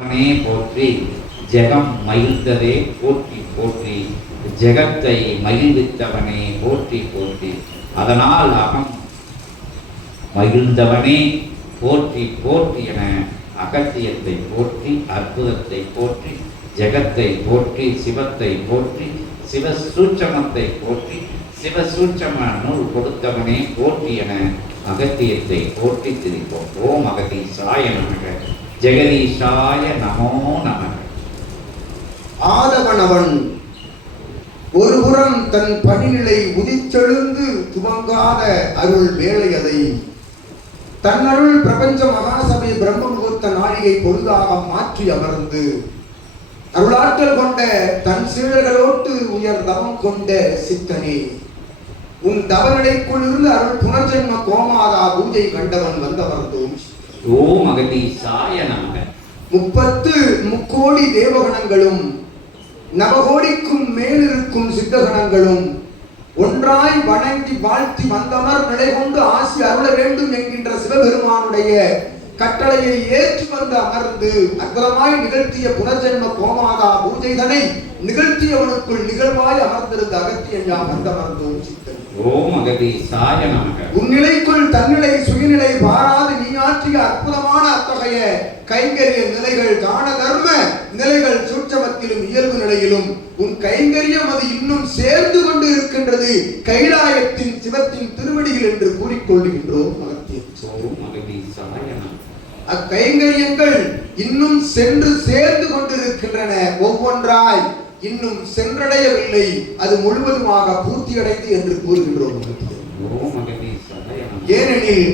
போற்றி ஜெகம் மகிழ்ந்ததே போற்றி போற்றி ஜெகத்தை மகிழ்வித்தவனே போற்றி போற்றி. அதனால் அகம் மகிழ்ந்தவனே போற்றி போற்றி என அகத்தியத்தை போற்றி அற்புதத்தை போற்றி ஜெகத்தை போற்றி சிவத்தை போற்றி சிவசூட்சமத்தை போற்றி சிவசூட்சம நூல் கொடுத்தவனே போற்றி என அகத்தியத்தை போற்றி திரிப்போம். ஓம் அகதீசாய நமக ஜெகதீஷாய நமோ நமக. ஆதவனவன் ஒருபுறம் தன் பணிநிலை உதிச்செழுந்து துவங்காத அருள் வேளையதை தன்னருள் பிரபஞ்ச மகாசபை பிரம்ம முகூர்த்த நாழிகை பொழுதாக மாற்றி அமர்ந்து அருளாற்றல் கொண்ட தன் சீழர்களோட்டு உயர் தவம் கொண்ட சித்தனே, உன் தவநிலைக்குள் இருந்து அருள் புனர்ஜென்ம கோமாதா பூஜை கண்டவன் வந்தமர்ந்தோம். ஓம் அகதீசாய நமக. 30 தேவகணங்களும் நவகோடிக்கும் மேலிருக்கும் சித்தகணங்களும் ஒன்றாய் வணங்கி வாழ்த்தி வந்தமர் நிலை கொண்டு ஆசி அருள வேண்டும் என்கின்ற சிவபெருமானுடைய கட்டளையை ஏற்றி வந்து அமர்ந்து அற்புதமாய் நிகழ்த்திய புனர்ஜென்ம கோமாதா பூஜைதனை நிகழ்த்தியவனுக்குள் நிகழ்வாய் அமர்ந்திருந்த அகத்தியன் யாம் வந்தமர்ந்தோம் சித்தன். ஓம் அகதீசாய நமக. உன்னிலைக்குள் தன்னிலை சுயநிலை பாராது நீ ஆற்றிய அற்புதமான அத்தகைய கைங்கரிய நிலைகள் தான தர்ம நிலைகள் சூட்சமத்திலும் இயல்பு நிலையிலும் உன் கைங்கரியம் அது இன்னும் சேர்ந்து கொண்டு இருக்கின்றது கைலாயத்தின் சிவத்தின் திருவடிகள் என்று கூறிக்கொள்கின்றோம். அக்கைங்கரியங்கள் இன்னும் சென்று சேர்ந்து கொண்டிருக்கின்றன, ஒவ்வொன்றாய் இன்னும் சென்றடையவில்லை, அது முழுவதுமாக பூர்த்தியடைந்து என்று கூறுகின்றோம். ஏனெனில்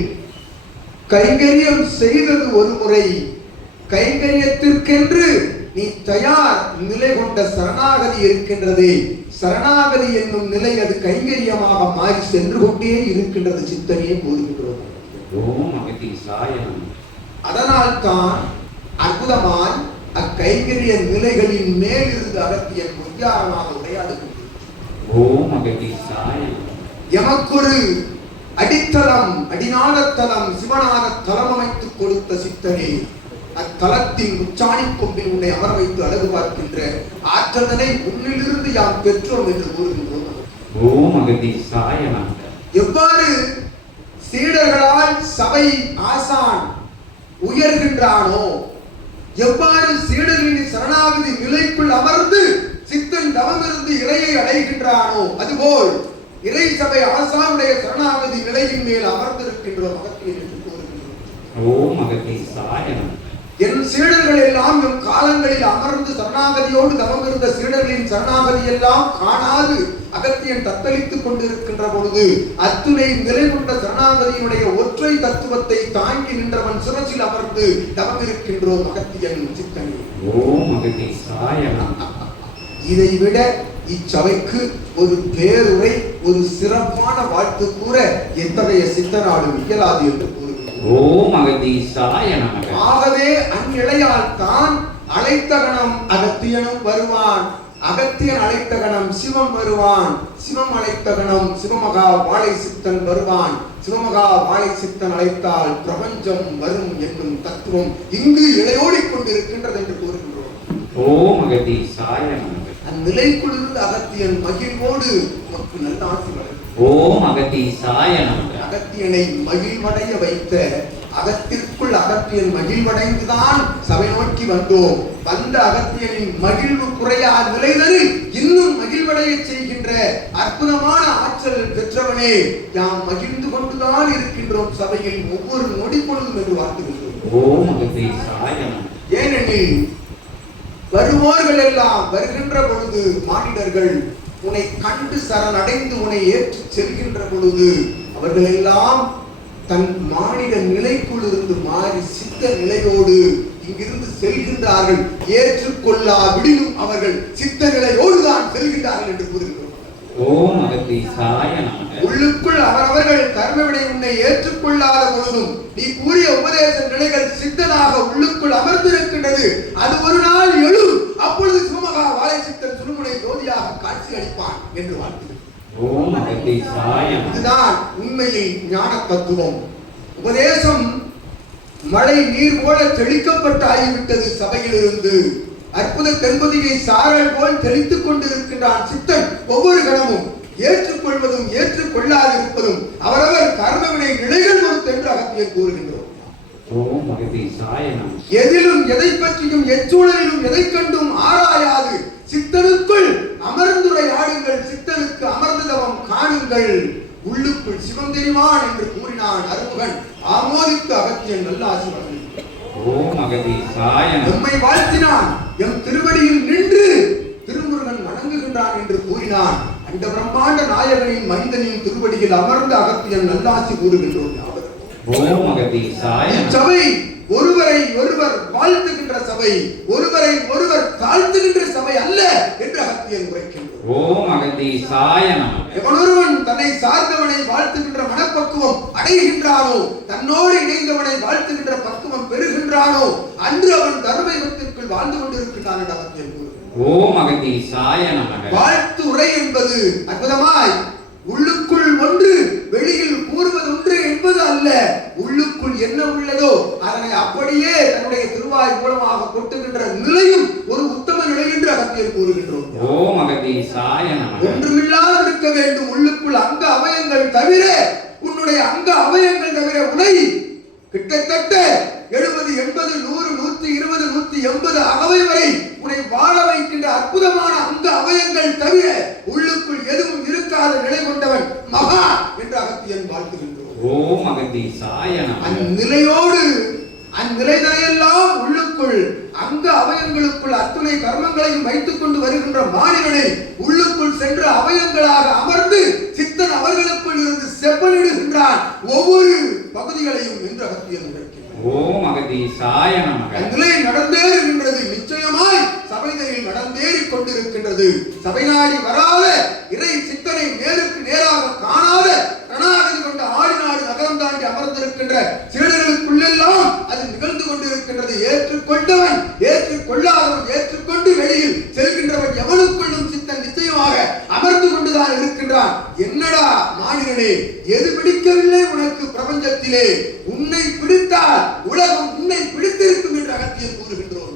கைங்கரியம் செய்தது ஒரு முறை, கைங்கரியத்திற்கென்று நீ தயார் நிலை கொண்ட சரணாகதி இருக்கின்றது. சரணாகதி என்னும் நிலை அது கைங்கரியமாக மாறி சென்று கொண்டே இருக்கின்றது சித்தனையே கூறுகின்றோம். அதனால் தான் அற்புதமாய் அக்கைங்கரிய நிலைகளின் மேலிருந்து அகத்தியன் பொய்யாரமாக உரையாடுகின்றார். எமக்கொரு அடித்தளம் அடிநாதத்தலம் சிவனாக தலம் அமைத்துக் கொடுத்த சித்தனே, அத்தலத்தின் உச்சாணி கொம்பில் உன்னை அமர வைத்து அழகு பார்க்கின்ற ஆற்றலனை உன்னிலிருந்து யாம் பெற்றோம் என்று கூறுகின்றோம். எவ்வாறு சீடர்களால் சபை ஆசான் உயர்கின்றானோ, எவ்வாறு சீடர்களின் சரணாகதி நிலைக்குள் அமர்ந்து சித்தன் தவமிருந்து இறையை அடைகின்றானோ, அதுபோல் இறை சபை ஆசானுடைய சரணாகதி நிலையின் மேல் அமர்ந்திருக்கின்றோம் அகத்தியன் என்று கூறுகின்றோம். என் சீடர்கள் எல்லாம் எம் காலங்களில் அமர்ந்து சரணாகதியோடு தவம் இருந்த சீடர்களின் சரணாகதி எல்லாம் காணாது அகத்தியன் தத்தளித்துக் கொண்டிருக்கின்ற பொழுது அத்துணை நிலை கொண்ட சரணாகதியினுடைய ஒற்றை தத்துவத்தை தாங்கி நின்றவன் சிவசில் அமர்ந்து தவம் இருக்கின்றோம் அகத்தியன் சித்தனே. இதை விட இச்சபைக்கு ஒரு பேருரை ஒரு சிறப்பான வாழ்த்து கூற எத்தகைய சித்தனாலும் இயலாது என்று ஆகவே அந்நிலையால் தான் அழைத்த கணம் அகத்தியனும் வருவான், அகத்தியன் அழைத்த கணம் சிவம் வருவான், சிவம் அழைத்த கணம் சிவமகா வாழை சித்தன் வருவான், சிவமகா வாழை சித்தன் அழைத்தால் பிரபஞ்சம் வரும் என்னும் தத்துவம் இங்கு இளையோடிக் கொண்டிருக்கின்றது என்று கூறுகின்றோம். அந்நிலைக்குள் இருந்து அகத்தியன் மகிழ்வோடு நமக்கு நல்ல ஆசி வழங்கும். ஓம் அகதீசாய நமக. அகத்தியனை மகிழ்வடைய வைத்த அகத்திற்குள் அகத்தியன் மகிழ்வடைந்துதான் சபை நோக்கி வந்தோம். வந்த அகத்தியனின் மகிழ்வு குறையா நிலைதலில் இன்னும் மகிழ்வடைய செய்கின்ற அற்புதமான ஆற்றல் பெற்றவனே, யாம் மகிழ்ந்து கொண்டுதான் இருக்கின்றோம் சபையில் ஒவ்வொரு நொடி பொழுதும் என்று வாழ்த்துகின்றோம். ஓம் அகதீசாய நமக. ஏனெனில் வருவோர்கள் எல்லாம் வருகின்ற பொழுது மானிடர்கள் உன்னை கண்டு சரணடைந்து உன்னை ஏற்று செல்கின்ற பொழுது அவர்கள் எல்லாம் தன் மானிட நிலைக்குள் இருந்து மாறி சித்த நிலையோடு இங்கிருந்து செல்கின்றார்கள். ஏற்றுக்கொள்ளா விடினும் அவர்கள் சித்த நிலையோடு தான் செல்கின்றார்கள் என்று கூறுகின்றோம். உள்ளுக்குள் அவரவர்கள் கர்மவினை உன்னை ஏற்றுக்கொள்ளாத பொழுதும் நீ கூறிய உபதேச நிலைகள் சித்தனாக உள்ளுக்குள் அமர்ந்திருக்கின்றது. அது ஒரு நாள் எழு, அப்பொழுது சிவமகா வாழை சித்தன் சுடுமுனை ஜோதியாக காட்சி அளிப்பான் என்று வாழ்த்துகிறேன். இதுதான் உண்மையில் ஞான தத்துவம். உபதேசம் மழை நீர் போல தெளிக்கப்பட்டு ஆகிவிட்டது சபையிலிருந்து. அற்புத தென்பதிகை சாரல் போல் தெளித்துக் கொண்டிருக்கின்றான் சித்தன். ஒவ்வொரு கணமும் ஏற்றுக்கொள்வதும் ஏற்றுக்கொள்ளாதிருப்பதும் அவரவர் கர்மவினை நிலைகள் பொறுத்து என்று அகத்தியர் கூறுகின்றோம். ஓம் அகதீசாய நமக. எதிலும் எதை பற்றியும் எச்சூழலிலும் எதை கண்டும் ஆராயாது சித்தனுக்குள் அமர்ந்துரையாடுங்கள், சித்தனுக்கு அமர்ந்ததவம் காணுங்கள், உள்ளுக்குள் சிவம் தெரிவான் என்று கூறினான் அருமுகன். ஆமோதித்து அகத்தியன் நல்லாசி வழங்கினான். ஓம் அகதீசாய நமக. நம்மை வாழ்த்தினான், எம் திருவடியில் நின்று திருமுருகன் வணங்குகின்றான் என்று கூறினான். அந்த பிரம்மாண்ட நாயகனின் மைந்தனின் திருவடியில் அமர்ந்த அகத்தியன் நல்லாசி கூறுகின்றோம். ஓம் அகதீசாய நமக. சபை ஒருவரை ஒருவர் வாழ்த்துகின்ற சபை, ஒருவரை ஒருவர் தாழ்த்துகின்ற சபை அல்ல என்று அகத்தியன் உரைக்கின்றோம். ஓம் அகதீசாய நமக. எவனொருவன் தன்னை சார்ந்தவனை வாழ்த்துகின்ற மனப்பக்குவம் அடைகின்றானோ, தன்னோடு இணைந்தவனை வாழ்த்துகின்ற பக்குவம் பெறுகின்றானோ, அன்று அவன் தர்மயுகத்திற்குள் வாழ்ந்து கொண்டிருக்கின்றான் என்று அகத்தியன் கூறுகிறார். ஓம் அகதீசாய நமக. வாழ்த்து உரை என்பது அற்புதமாய் உள்ளுக்குள் ஒன்று வெளியில் கூறுவது ஒன்று என்பது அல்ல. உள்ளுக்குள் என்ன உள்ளதோ அதனை அப்படியே தன்னுடைய திருவாய் மூலமாக கொட்டுகின்ற நிலையும் ஒரு உத்தம நிலை என்று அகத்தியர் கூறுகின்றோம். ஓம் அகதீசாய நமக. ஒன்றுமில்லாது இருக்க வேண்டும். உள்ளுக்குள் அங்க அவயங்கள் தவிர, உன்னுடைய அங்க அவயங்கள் தவிர உனை கிட்டத்தட்ட 70, 80, 100, 120, 180 அகவை வரை உன்னை வாழ வைக்கின்ற அற்புதமான அங்க அவயங்கள் தவிர உள்ளுக்குள் எதுவும் இருக்காத நிலை கொண்டவன் மகா என்று அகத்தியன் வாழ்த்துகின்றோம். ஓம் அகதீசாய நமக. அந்நிலையோடு அந்நிலைதனையெல்லாம் உள்ளுக்குள் அங்க அவயங்களுக்குள் அத்துணை கர்மங்களையும் வைத்துக் கொண்டு வருகின்ற மாநிலனை உள்ளுக்குள் சென்று அவயங்களாக அமர்ந்து சித்தன் அவர்களுக்குள் இருந்து செப்பனிடுகின்றான் ஒவ்வொரு பகுதிகளையும் என்று அகத்தியன் உரைக்கின்றான். ஓம் அகதீசாய நமக. அந்நிலை நடந்தேறுகின்றது. நிச்சயமாய் சபைகளில் நடந்தேறிக் கொண்டிருக்கின்றது. சபை நாடி வராத இறை சித்தனை நேருக்கு நேராக காணாத கணாகதி கொண்ட ஆடி நாடு நகரம் தாண்டி அமர்ந்திருக்கின்ற சீடர்களுக்குள்ளெல்லாம் அது நிகழ்ந்து கொண்டிருக்கின்றது. ஏற்றுக்கொண்டவன் ஏற்றுக்கொள்ளாதவன், ஏற்றுக்கொண்டு வெளியில் செல்கின்றவன் எவனுக்குள்ளும் சித்தன் நிச்சயமாக அமர்ந்து கொண்டுதான் இருக்கின்றான். என்னடா மாநிலனே, எது பிடிக்கவில்லை உனக்கு பிரபஞ்சத்திலே? உன்னை பிடித்தால் உலகம் உன்னை பிடித்திருக்கும் என்று அகத்தியர் கூறுகின்றோம்.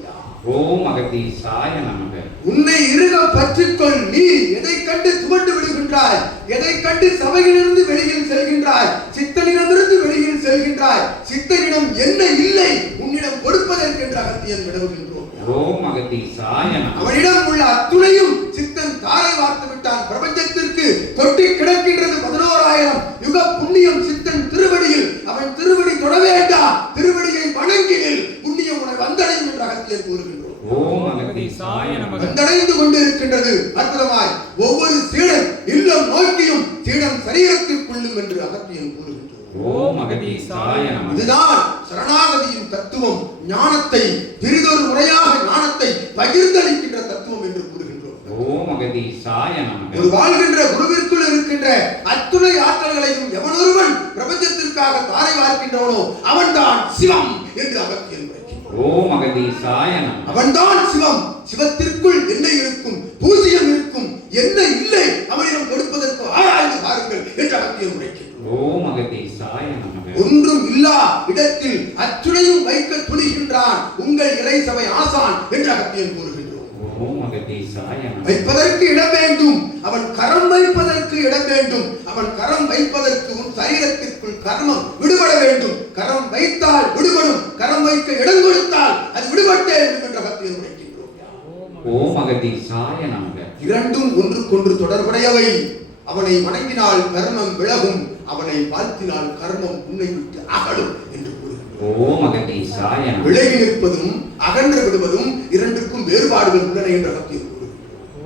ஓம் அகதீசாய நமக. உன்னை இறுக பற்றிக்கொள். நீ எதை கண்டு துவண்டு விடுகின்றாய்? எதை கண்டு சபையிலிருந்து வெளியில் செல்கின்றாய்? சித்தனிடமிருந்து வெளியில் செல்கின்றாய். சித்தனிடம் என்ன இல்லை உன்னிடம் கொடுப்பதற்கு என்று அகத்தியன் விடுகின்றோம். ஓம் அகதீசாய நமக. அவனிடம் உள்ள அத்துணையும் சித்தன் தாரை வார்த்து விட்டான். பிரபஞ்சத்திற்கு தொட்டி கிடக்கின்றது 11,000 யுக புண்ணியம் சித்தன் திருவடியில். அவன் திருவடி தொட வேண்டாம், திருவடியை வணங்கினில் புண்ணியம் உன்னை வந்தடையும் என்று அகத்தியர் கூறுகின்றோம். ஓம் அகதீசாய நமக. வந்தடைந்து கொண்டிருக்கின்றது. அற்புதமாய் ஒவ்வொரு சீடன் இல்லம் நோக்கியும் சீடன் சரீரத்திற்குள்ளும் என்று அகத்தியன் கூறுகின்றோம். ஓம் அகதீசாய நமக. இதுதான் சரணாகதியின் தத்துவம். ஞானத்தை பிரிதொரு முறையாக ஞானத்தை பகிர்ந்தளிக்கின்ற தத்துவம் என்று கூறுகின்றோம். ஓம் அகதீசாய நமக. ஒரு வாழ்கின்ற குருவிற்குள் இருக்கின்ற அத்துணை ஆற்றல்களையும் எவனொருவன் பிரபஞ்சத்திற்காக தாரை வார்க்கின்றவனோ அவன்தான் சிவம் என்று அகத்தியன் உரைக்கின்றான். ஓம் அகதீசாய நமக. அவன்தான் சிவம். சிவத்திற்குள் என்ன இருக்கும், பூஜ்யம் இருக்கும், என்ன இல்லை அவனிடம் கொடுப்பதற்கு ஆராய்ந்து பாருங்கள் என்று அகத்தியன் உரைக்கின்றான். ஓம் அகதீசாய நமக. ஒன்றும் இல்லா இடத்தில் அத்துணையும் வைக்க துணிகின்றான் உங்கள் இறை சபை ஆசான் என்று அகத்தியன் கூறுகின்றோம். ஓம் அகதீசாய நமக. வைப்பதற்கு இடம் வேண்டும். அவன் கரம் வைப்பதற்கு இடம் வேண்டும். அவன் கரம் வைப்பதற்கு உன் சரீரத்திற்குள் கர்மம் விடுபட வேண்டும். கரம் வைத்தால் விடுபடும், கரம் வைக்க இடம் கொடுத்தால் அது விடுபட்டே என்று அகத்தியன் உரைக்கின்றோம். ஓம் அகதீசாய நமக. இரண்டும் ஒன்றுக்கொன்று தொடர்புடையவை. அவனை வணங்கினால் கர்மம் விலகும், அவனை வாழ்த்தினால் கர்மம் உன்னை விட்டு அகலும் என்று கூறுகின்றோம். ஓம் அகதீசாய நமக. விலகி நிற்பதும் அகன்று விடுவதும் இரண்டுக்கும் வேறுபாடுகள் உள்ளன என்று அகத்தியர் கூறுகின்றோம்.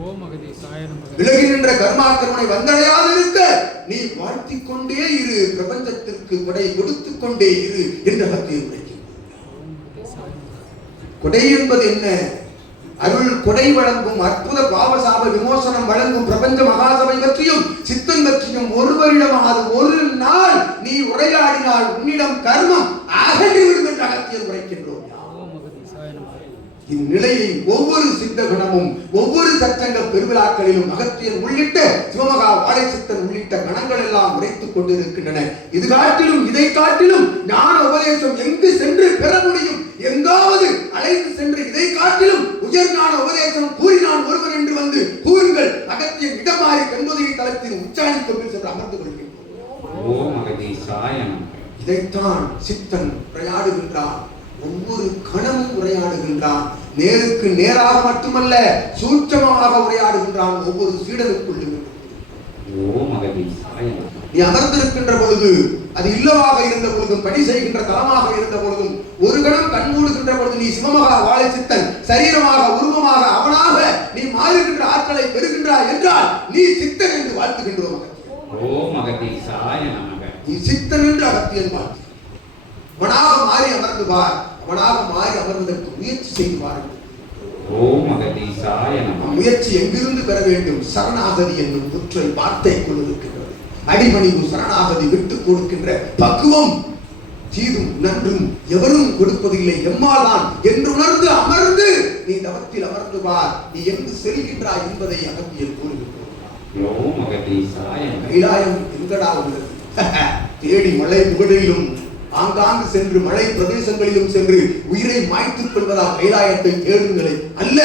ஓம் அகதீசாய நமக. விலகி நின்ற கர்மாக்கர்மனை வந்தடையாது இருக்க நீ வாழ்த்திக் கொண்டே இரு, பிரபஞ்சத்திற்கு கொடை கொடுத்துக் கொண்டே இரு என்று அகத்தியர் உரைக்கின்றோம். கொடை என்பது என்ன? அருள் கொடை வழங்கும் அற்புத பாவசாப விமோசனம் வழங்கும் பிரபஞ்ச மகாசபை பற்றியும் சித்தன் பற்றியும் ஒருவரிடமாவது ஒரு நாள் நீ உரையாடினால் உன்னிடம் கர்மம் அகன்றுவிடும் என்று அகத்தியர் உரைக்கின்றோம். இந்நிலையை ஒவ்வொரு சித்தகணமும் ஒவ்வொரு சச்சங்க பெருவிழாக்களிலும் அகத்தியன் உள்ளிட்ட சிவமகா வாழை சித்தன் உள்ளிட்ட கணங்கள் எல்லாம் உரைத்துக் கொண்டிருக்கின்றன. இது காட்டிலும் இதை காட்டிலும் ஞான உபதேசம் எங்கு சென்று பெற முடியும்? எங்காவது அழைத்து சென்று இதை காட்டிலும் உயர் ஞான உபதேசம் கூறினான் ஒருவர் என்று வந்து கூறுங்கள். அகத்தியன் இடமாறி கண்புதியை தளத்தில் உச்சாணி கொண்டு சென்று அமர்ந்து கொள்கின்றோம். ஓம் அகதீசாய நமக. இதைத்தான் சித்தன் உரையாடுகின்றான். ஒவ்வொரு கணமும் உரையாடுகின்றான். நேருக்கு நேராக மட்டுமல்ல, சூட்சமமாக உரையாடுகின்றான் ஒவ்வொரு சீடனுக்குள்ளும். ஓம் அகதீசாய நமக. நீ அமர்ந்திருக்கின்ற பொழுது, அது இல்லவாக இருந்த பொழுதும், பணி செய்கின்ற தலமாக இருந்த பொழுதும், ஒரு கணம் கண்மூடுகின்ற பொழுது நீ சிவமகா வாழை சித்தன் சரீரமாக உருவமாக அவனாக நீ மாறுகின்ற ஆற்றலை பெறுகின்றாய் என்றால் நீ சித்தன் என்று வாழ்த்துகின்றோம். ஓம் அகதீசாய நமக. நீ சித்தன் என்று அகத்தியன் வாழ்த்து. அவனாக மாறி அமர்ந்து பார். அவனாக மாறி அமர்வதற்கு முயற்சி செய்து பாருங்கள். ஓம் அகதீசாய நமக. முயற்சி எங்கிருந்து பெற வேண்டும்? சரணாகதி என்னும் புற்றை வார்த்தைக்குள் இருக்கின்றது. அடிபணிவு சரணாகதி விட்டுக் கொடுக்கின்ற பக்குவம் தீதும் நன்றும் எவரும் கொடுப்பதில்லை, எம்மாதான் என்று உணர்ந்து அமர்ந்து நீ தவத்தில் அமர்ந்து பார். நீ எங்கு செல்கின்றாய் என்பதை அகத்தியல் கூறுகின்றோம். ஓம் அகதீசாய நமக. கைலாயம் எங்கடா உள்ளது? தேடி மலை முகடிலும் ஆங்காங்கு சென்று மலை பிரதேசங்களிலும் சென்று உயிரை மாய்த்துக் கொள்வதால் கைலாயத்தை தேடுங்களே அல்ல.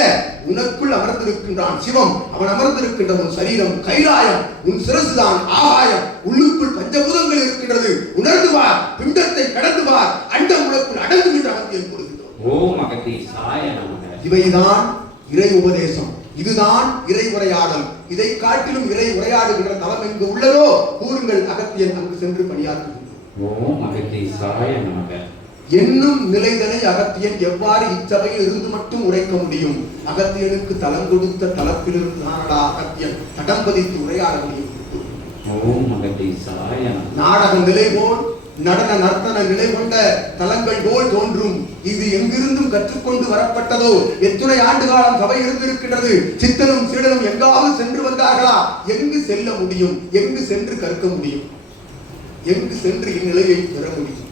உனக்குள் அமர்ந்திருக்கின்றான் சிவம். அவன் அமர்ந்திருக்கின்ற உன் சரீரம் கைலாயம். உன் சிரசுதான் ஆகாயம். உள்ளுக்குள் பஞ்சபூதங்கள் இருக்கின்றது. உணர்ந்து பார். பிண்டத்தை கடந்து பார். அண்டம் உனக்குள் அடங்கும் என்று அகத்தியல் கூறுகின்றோம். ஓம் அகதீசாய நமக. இவைதான் இறை உபதேசம். இதுதான் இறை உரையாடல். இதை காட்டிலும் இறை உரையாடுகின்ற தலம் எங்கு உள்ளதோ கூறுங்கள். அகத்தியன் அங்கு சென்று பணியாற்றுகின்றோம். ஓம் அகதீசாய நமக. என்னும் நிலைதனை அகத்தியன் எவ்வாறு இச்சபையில் இருந்து மட்டும் உரைக்க முடியும்? அகத்தியனுக்கு தலம் கொடுத்த தலத்திலிருந்து தானடா அகத்தியன் தடம் பதித்து உரையாட முடியும். ஓம் அகதீசாய நமக. நாடக நிலை போல், நடன நர்த்தன நிலை கொண்ட தலங்கள் போல் தோன்றும். இது எங்கிருந்தும் கற்றுக்கொண்டு வரப்பட்டதோ? எத்தனை ஆண்டு காலம் சபை இருந்திருக்கின்றது. சித்தனும் சீடனும் எங்காவது சென்று வந்தார்களா? எங்கு செல்ல முடியும்? எங்கு சென்று கற்க முடியும்? எங்கு சென்று இந்நிலையை பெற முடியும்?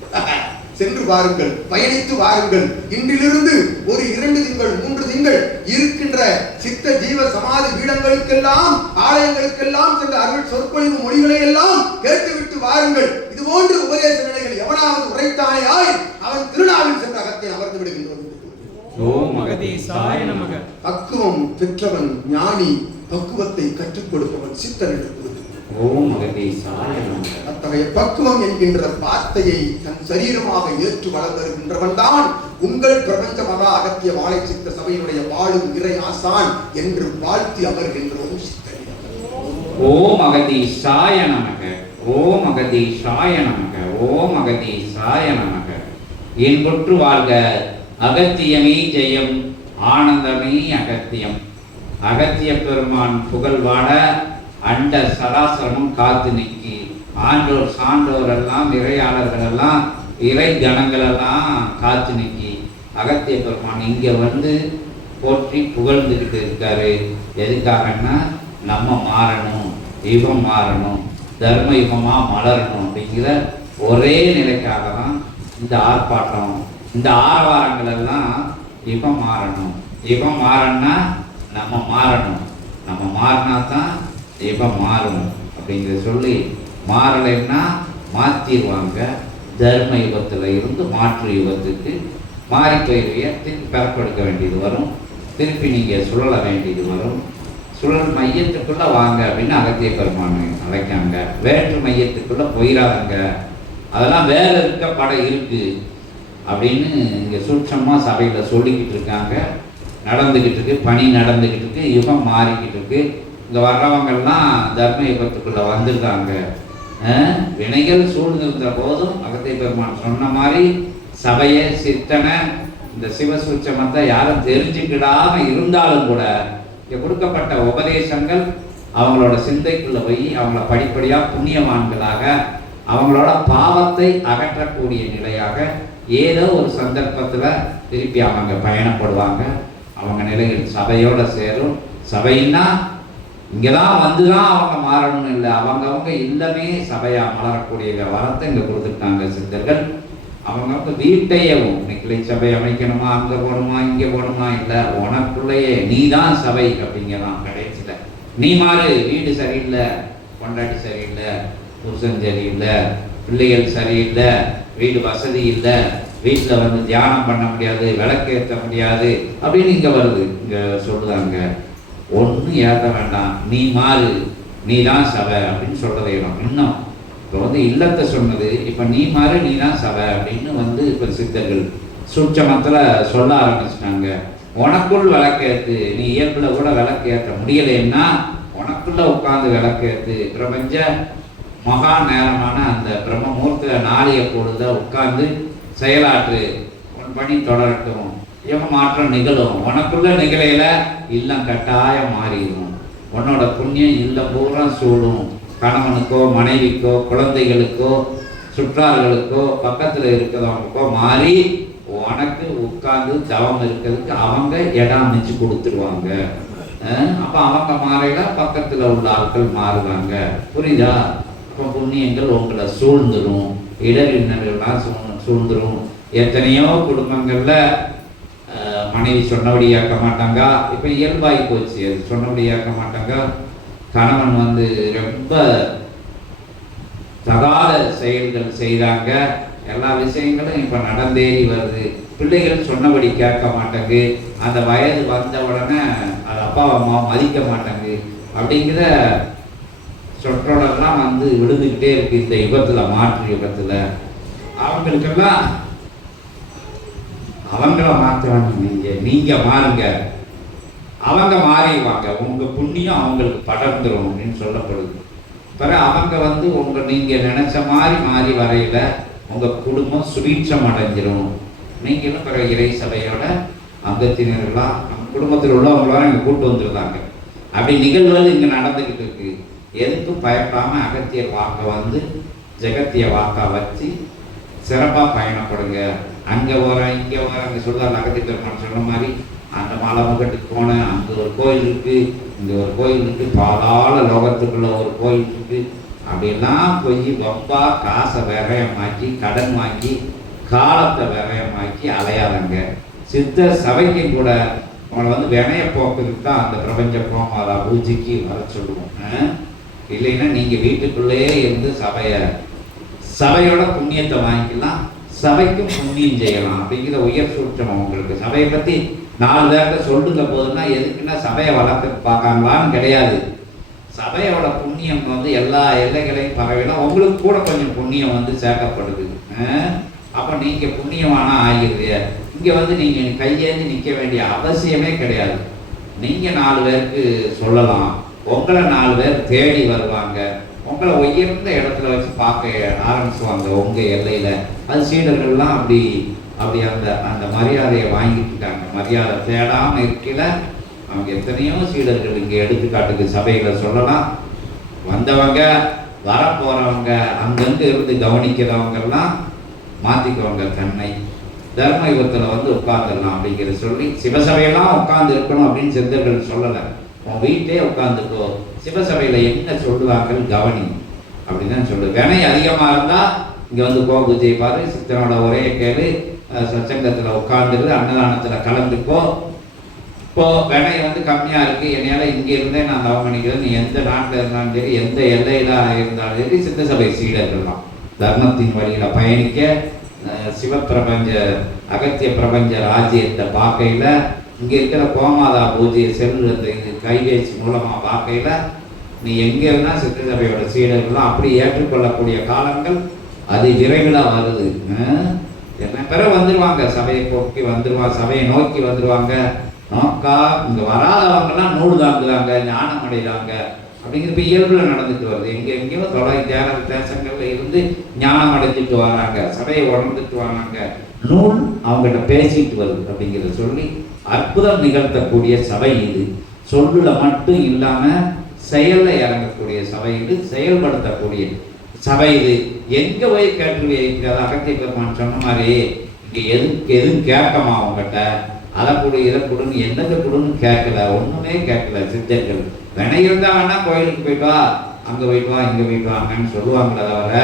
சென்று பாருங்கள், பயணித்து வாருங்கள். இன்றிலிருந்து ஒரு 2 திங்கள் 3 திங்கள் இருக்கின்ற சித்த ஜீவ சமாதி பீடங்களுக்கெல்லாம் ஆலயங்களுக்கெல்லாம் சென்ற அருள் சொற்பொழிவு மொழிகளை எல்லாம் கேட்டுவிட்டு வாருங்கள். இது போன்ற உபதேச நிலைகள் எவனாவது உரைத்தானேயாய் அவன் திருநாவில் சென்ற அகத்தை அமர்ந்து விடுகின்றோம். ஓம் அகதீசாய நமக. பக்குவம் பெற்றவன் ஞானி. பக்குவத்தை கற்றுக் கொடுப்பவன் சித்தன் என்று கூறுகிறார். ஓம் அகதீசாய நமக. அத்தகைய பக்குவம் என்கின்ற வார்த்தையை தன் சரீரமாக ஏற்று வளர்ந்திருக்கின்றவன் தான் உங்கள் பிரபஞ்ச மகா அகத்திய வாழை சித்த சபையினுடைய வாழும் இறை ஆசான் என்று வாழ்த்தி அமர்கின்றோம். ஓம் அகதீசாய நமக. ஓம் அகதீசாய நமக. ஓம் அகதீசாய நமக. இன்புற்று வாழ்க. அகத்தியமே ஜெயம். ஆனந்தமே அகத்தியம். அகத்திய பெருமான் புகழ்வாட அண்ட சராசரமும் காத்து நிற்கி ஆண்டோர் சான்றோர் எல்லாம் இறையாளர்கள் எல்லாம் இறை கணங்கள் எல்லாம் காத்து நிற்கி அகத்திய பெருமான் இங்க வந்து போற்றி புகழ்ந்துகிட்டு இருக்காரு. எதுக்காகன்னா நம்ம மாறணும், யுகம் மாறணும், தர்ம யுகமா மலரணும் அப்படிங்கிற ஒரே நிலைக்காக தான் இந்த ஆர்ப்பாட்டம், இந்த ஆரவாரங்கள் எல்லாம். யுகம் மாறணும், யுகம் மாறணும்னா நம்ம மாறணும், நம்ம மாறினா தான் யுகம் மாறும் அப்படிங்கிற சொல்லி மாறலைன்னா மாற்றிடுவாங்க. தர்ம யுகத்தில் இருந்து மாற்று யுகத்துக்கு மாறி போயிடுவீங்க. திருப்பி பெறப்படுத்த வேண்டியது வரும். திருப்பி நீங்கள் சுழல வேண்டியது வரும். சுழல் மையத்துக்குள்ளே வாங்க அப்படின்னு அகத்திய பெருமான் அழைக்காங்க. வேற்று மையத்துக்குள்ளே போயிடாதங்க, அதெல்லாம் வேற இருக்க படம் இருக்கு அப்படின்னு இங்கே சூட்சமாக சபையில் சொல்லிக்கிட்டு இருக்காங்க. நடந்துக்கிட்டு இருக்கு, பணி நடந்துக்கிட்டு இருக்கு, யுகம் மாறிக்கிட்டு இருக்கு. இங்கே வர்றவங்கெல்லாம் தர்ம யுகத்துக்குள்ளே வந்திருக்காங்க. வினைகள் சூழ்ந்திருந்த போதும் அகத்திய பெருமான் சொன்ன மாதிரி சபையை சித்தனை இந்த சிவசூட்சமத்தை யாரும் தெரிஞ்சுக்கிடாம இருந்தாலும் கூட இங்கே கொடுக்கப்பட்ட உபதேசங்கள் அவங்களோட சிந்தைக்குள்ள போய் அவங்கள படிப்படியாக புண்ணியவான்களாக அவங்களோட பாவத்தை அகற்றக்கூடிய நிலையாக ஏதோ ஒரு சந்தர்ப்பத்தில் திருப்பி அவங்க பயணப்படுவாங்க. அவங்க நிலையில் சபையோட சேரும். சபைன்னா இங்கதான் வந்துதான் அவங்க மாறணும்னு இல்லை, அவங்க இல்லமே சபையா மலரக்கூடிய வரத்தை இங்க கொடுத்துருக்காங்க சித்தர்கள். அவங்க வந்து வீட்டையவும் கிளை சபை அமைக்கணுமா, அங்க போகணுமா, இங்க போகணுமா, இல்லை உனக்குள்ளேயே நீ தான் சபை அப்படிங்கிறான் கடைசியில. நீ மாறு, வீடு சரியில்லை, பொண்டாட்டி சரியில்லை, புருஷன் சரியில்லை, பிள்ளைகள் சரியில்லை, வீடு வசதி இல்லை, வீட்டில் வந்து தியானம் பண்ண முடியாது, விளக்கு ஏற்ற முடியாது அப்படின்னு இங்கே வருது. இங்கே சொல்லுதாங்க, ஒன்றும் ஏற்ற வேண்டாம், நீ மாறு, நீ தான் சபை அப்படின்னு சொல்றதை இன்னும் இப்போ வந்து இல்லத்தை சொன்னது, இப்போ நீ மாறு, நீ தான் சபை அப்படின்னு வந்து இப்போ சித்தர்கள் சூட்சமத்தில் சொல்ல ஆரம்பிச்சிட்டாங்க. உனக்குள் விளக்கேற்று, நீ இயல்பில் கூட விளக்கேற்ற முடியலைன்னா உனக்குள்ள உட்காந்து விளக்கேற்று, பிரபஞ்ச மகா நேரமான அந்த பிரம்மமூர்த்த நாளைய பொழுத உட்கார்ந்து செயலாற்று, உன் பணி தொடரட்டும், இவன் மாற்றம் நிகழும். உனக்குள்ள நிகழையில இல்லம் கட்டாயம் மாறிடும். உன்னோட புண்ணியம் இல்லம் பூரா சூழும். கணவனுக்கோ மனைவிக்கோ குழந்தைகளுக்கோ சுற்றார்களுக்கோ பக்கத்தில் இருக்கிறவங்களுக்கோ மாறி உனக்கு உட்கார்ந்து தவம் இருக்கிறதுக்கு அவங்க இடம் அமைச்சு கொடுத்துருவாங்க. அப்போ அவங்க மாறையில பக்கத்தில் உள்ள ஆட்கள் மாறுவாங்க. புரியுதா? அப்போ புண்ணியங்கள் உங்களை சூழ்ந்துடும், இடரின்னர்கள்லாம் சூழ்ந்துடும். எத்தனையோ குடும்பங்கள்ல மனைவி சொன்னபடி ஏற்க மாட்டாங்க. இப்போ இயல்பாகி போச்சு, அது சொன்னபடி ஏற்க மாட்டாங்க. கணவன் வந்து ரொம்ப தகாத செயல்கள் செய்தாங்க. எல்லா விஷயங்களும் இப்போ நடந்தேறி வருது. பிள்ளைகள் சொன்னபடி கேட்க மாட்டேங்கு. அந்த வயது வந்த உடனே அது அப்பா அம்மா மதிக்க மாட்டேங்கு அப்படிங்கிற சொற்றொடர்லாம் வந்து விழுந்துக்கிட்டே இருக்கு இந்த யுகத்தில், மாற்று யுகத்தில். அவங்களுக்கெல்லாம் அவங்கள மாற்றுவாங்க, நீங்க மாறுங்க, அவங்க மாறிடுவாங்க, உங்க புண்ணியம் அவங்களுக்கு படர்ந்துடும் அப்படின்னு சொல்லப்படுது. பிறகு அவங்க வந்து நீங்க நினைச்ச மாதிரி மாறி வரையில உங்க குடும்பம் சுபீட்சம் அடைஞ்சிரும். நீங்களும் பிறகு இறை சபையோட அங்கத்தினர்களாம் நம்ம குடும்பத்தில் உள்ளவங்களாம் இங்கே கூட்டு வந்துருந்தாங்க. அப்படி நிகழ்வுகள் இங்கே நடந்துக்கிட்டு இருக்கு. எதுக்கும் பயப்படாம அகத்தியர் வாக்க வந்து ஜெகத்திய வாக்கா வச்சு சிறப்பாக பயணப்படுங்க. அங்கே போகிறேன் இங்கே போகிறேன், அங்கே சொல்லுவாங்க அகத்திய பெருமான் சொன்ன மாதிரி அந்த மலைமுகட்டுக்கு போனேன், அங்கே ஒரு கோயில் இருக்கு, இங்கே ஒரு கோயில் இருக்கு, பாதாள லோகத்துக்குள்ள ஒரு கோயில் இருக்கு, அப்படியெல்லாம் போய் ரொம்ப காசை விரயமாக்கி கடன் வாங்கி காலத்தை விரயமாக்கி அலையாதங்க. சித்த சபைக்கும் கூட அவங்களை வந்து வினைய போக்குறதுக்கு தான் அந்த பிரபஞ்ச கோமாதா பூஜைக்கு வர சொல்லுவோம். இல்லைன்னா நீங்கள் வீட்டுக்குள்ளேயே இருந்து சபையோட புண்ணியத்தை வாங்கிக்கலாம், சபைக்கும் புண்ணியம் செய்யலாம் அப்படிங்கிற உயர் சூட்சம் உங்களுக்கு. சபையை பற்றி 4 பேர்கிட்ட சொல்லுங்க போதுன்னா எதுக்குன்னா சபையை வளர்த்து பார்க்காங்களான்னு கிடையாது. சபையோட புண்ணியம் வந்து எல்லா எல்லைகளையும் பரவினா உங்களுக்கு கூட கொஞ்சம் புண்ணியம் வந்து சேர்க்கப்படுது. அப்போ நீங்கள் புண்ணியமானா ஆகிடுது. இங்கே வந்து நீங்கள் கையேந்தி நிற்க வேண்டிய அவசியமே கிடையாது. நீங்கள் 4 பேருக்கு சொல்லலாம், உங்களை 4 பேர் தேடி வருவாங்க, உங்களை உயர்ந்த இடத்துல வச்சு பார்க்க ஆரம்பிச்சுவாங்க உங்கள் எல்லையில். அது சீடர்கள்லாம் அப்படி அந்த மரியாதையை வாங்கிட்டுட்டாங்க. மரியாதை தேடாமல் இருக்கல அவங்க எத்தனையோ சீடர்கள் இங்கே எடுத்துக்காட்டுக்கு சபையில் சொல்லலாம். வந்தவங்க வரப்போகிறவங்க அங்கங்கே இருந்து கவனிக்கிறவங்கெல்லாம் மாற்றிக்குவாங்க தன்னை. தர்ம யுகத்தில் வந்து உட்காந்துடலாம் அப்படிங்கிற சொல்லி சிவசபையெல்லாம் உட்கார்ந்து இருக்கணும் அப்படின்னு சித்தர்கள் சொல்லலை. உன் வீட்டே உட்காந்துக்கோ, சிவசபையில் என்ன சொல்லுவாங்க கவனி அப்படின்னு சொல்லு. வினை அதிகமாக இருந்தால் இங்கே வந்து பூஜை பாரு, சித்தனோட உரைய கேளு, சச்சங்கத்தில் உட்காந்துரு, அன்னதானத்தில் கலந்துக்கோ. இப்போ வினை வந்து கம்மியாக இருக்குது, என்னையால் இங்கே இருந்தே நான் தவம் பண்ணிக்கிறேன், நீ எந்த நாட்டில் இருந்தாலும் சரி, எந்த எல்லையில் இருந்தாலும் சரி, சித்த சபை சீடர்கள்லாம் தர்மத்தின் வழியில் பயணிக்க சிவப்பிரபஞ்ச அகத்திய பிரபஞ்ச ராஜ்யத்தை பார்க்கையில் இங்கே இருக்கிற கோமாதா பூஜையை செல்லுறது இது கைபேசி மூலமாக பார்க்கையில் நீ எங்கே இருந்தால் சித்த சபையோட சீடர்கள்லாம் அப்படி ஏற்றுக்கொள்ளக்கூடிய காலங்கள் அது விரைவில் வருது. என்ன பிற வந்துடுவாங்க, சபையை போக்கி வந்துடுவாங்க, சபையை நோக்கி வந்துடுவாங்க. நோக்கா இங்கே வராதவங்கெல்லாம் நூல் தாங்குறாங்க, ஞானம் அடைகிறாங்க அப்படிங்கிறது இயல்புல நடந்துட்டு வருது. எங்கேயோ தொலை தேசங்கள்ல இருந்து ஞானம் அடைஞ்சிட்டு வராங்க, சபையை உணர்ந்துட்டு வராங்க, நூல் அவங்ககிட்ட பேசிட்டு வருது அப்படிங்கிறத சொல்லி அற்புதம் நிகழ்த்தக்கூடிய சபை இது. சொல்லுல மட்டும் இல்லாம செயல்ல இறங்கக்கூடிய சபை இது, செயல்படுத்தக்கூடிய சபை இது. எங்க போய் கேட்டு அகத்திய பெருமான் சொன்ன மாதிரி இங்க எதுவும் கேட்கமா அவங்ககிட்ட அதை கொடு இதை கொடுன்னு என்னது கொடுன்னு கேட்கல, ஒண்ணுமே கேட்கல சித்தர்கள். வினை இருந்தா வேணா கோயிலுக்கு போயிட்டு வா, அங்க போயிட்டு வா, இங்க போயிட்டு வாங்கன்னு சொல்லுவாங்களே தவிர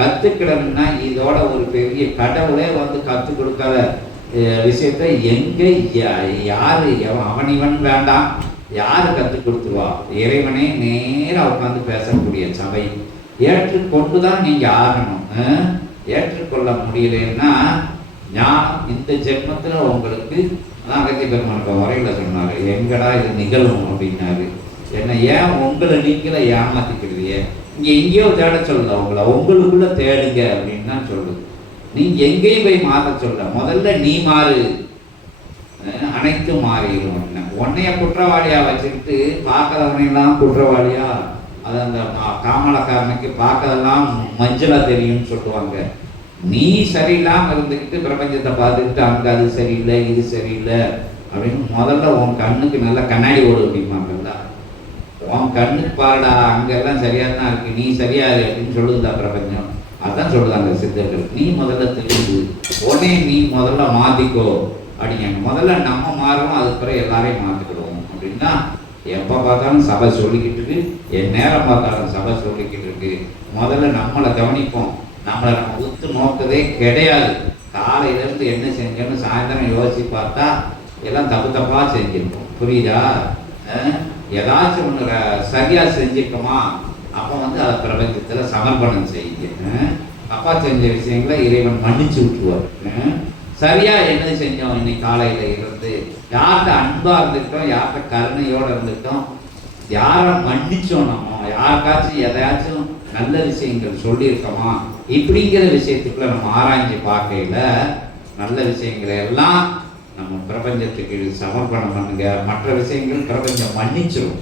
கத்துக்கிடணும்னா இதோட ஒரு பெரிய கடவுளே வந்து கற்றுக் கொடுக்காத விஷயத்த எங்க யாரு அவன் இவன் வேண்டாம், யாரு கற்றுக் கொடுத்துருவா? இறைவனே நேரா உட்காந்து பேசக்கூடிய சபை. ஏற்றுக்கொண்டுதான் நீங்க ஆகணும். ஏற்றுக்கொள்ள முடியலன்னா ஞானம் இந்த ஜென்மத்துல உங்களுக்கு அகத்திய பெருமானுக்கு முறையில சொன்னாரு, எங்கடா இது நிகழும் அப்படின்னாரு. என்ன ஏன் உங்களை நீங்களே ஏமாத்திக்கிடுறிய? இங்க எங்கேயோ தேட சொல்லல, உங்களை உங்களுக்குள்ள தேடுங்க அப்படின்னு தான் சொல்லுது. நீ எங்கேயும் போய் மாற்ற சொல்ல, முதல்ல நீ மாறு, அனைத்தும் மாறிடும். உன்னைய குற்றவாளியா வச்சுக்கிட்டு பார்க்கறவனையெல்லாம் குற்றவாளியா, அது அந்த காமலக்காரனுக்கு பார்க்கறதெல்லாம் மஞ்சளா தெரியும்னு சொல்லுவாங்க. நீ சரியில்லாம இருந்துக்கிட்டு பிரபஞ்சத்தை பார்த்துக்கிட்டு அங்க அது சரியில்லை இது சரியில்லை அப்படின்னு முதல்ல உன் கண்ணுக்கு நல்லா கண்ணாடி ஓடு அப்படிமாங்கல்ல. உன் கண்ணுக்கு பாருடா, அங்கெல்லாம் சரியா தான் இருக்கு, நீ சரியா அப்படின்னு சொல்லுதா பிரபஞ்சம். அதான் சொல்லுதாங்க சித்தர்கள். நீ முதல்ல தெரியுது, உடனே நீ முதல்ல மாத்திக்கோ அப்படிங்க. முதல்ல நம்ம மாறுவோம், அதுக்கு பிறகு எல்லாரையும் மாத்திக்கிடுவோம் அப்படின்னா. எப்போ பார்த்தாலும் சபை சொல்லிக்கிட்டு இருக்கு, என் நேரம் பார்த்தாலும் சபை சொல்லிக்கிட்டு இருக்கு. முதல்ல நம்மளை கவனிப்போம். நம்மளை நம்ம உத்து நோக்கதே கிடையாது. காலையிலேருந்து என்ன செஞ்சோன்னு சாயந்தரம் யோசிச்சு பார்த்தா எல்லாம் தப்பு தப்பா செஞ்சிருக்கோம். புரியுதா? ஏதாச்சும் ஒன்று சரியா செஞ்சிருக்கோமா, அப்போ வந்து அதை பிரபஞ்சத்துல சமர்ப்பணம் செய்யுங்க. தப்பா செஞ்ச விஷயங்களை இறைவன் மன்னிச்சு விட்டுருவார். சரியா என்ன செஞ்சோம் இன்னைக்கு காலையில இருந்து, யார்கிட்ட அன்பா இருந்துக்கிட்டோம், யார்கிட்ட கருணையோட இருந்துக்கிட்டோம், யாரை மன்னிச்சோம், நம்ம யாருக்காச்சும் எதையாச்சும் நல்ல விஷயங்கள் சொல்லியிருக்கோமா, இப்படிங்கிற விஷயத்துக்குள்ள நம்ம ஆராய்ச்சி பார்க்கையில நல்ல விஷயங்களை எல்லாம் நம்ம பிரபஞ்சத்துக்கு சமர்ப்பணம் பண்ணுங்க. மற்ற விஷயங்கள் பிரபஞ்சம் மன்னிச்சிடும்.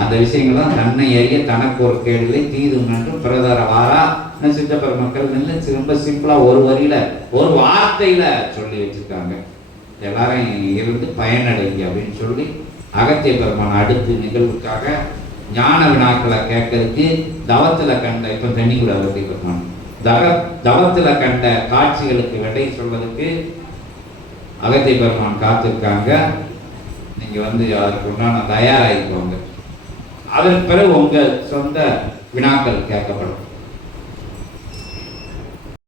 அந்த விஷயங்கள்லாம் தன்னை அறிய தனக்கு ஒரு கேடுகளை தீதும் என்று பிரதர வாரா சித்த பெருமக்கள் நல்ல ரொம்ப சிம்பிளா ஒரு வரியில ஒரு வார்த்தையில சொல்லி வச்சிருக்காங்க. எல்லாரும் இருந்து பயனடைங்க அப்படின்னு சொல்லி அகத்திய பெருமான் அடுத்த நிகழ்வுக்காக ஞான வினாக்களை கேட்கறதுக்கு தவத்துல கண்ட, இப்ப தண்ணி கூட அகத்திய பெருமான் தவத்துல கண்ட காட்சிகளுக்கு விடை சொல்வதற்கு அகத்திய பெருமான் காத்திருக்காங்க. நீங்க வந்து அதற்கு உண்டான தயாராகிக்கோங்க. அதற்கு பிறகு உங்க சொந்த வினாக்கள் கேட்கப்படும்.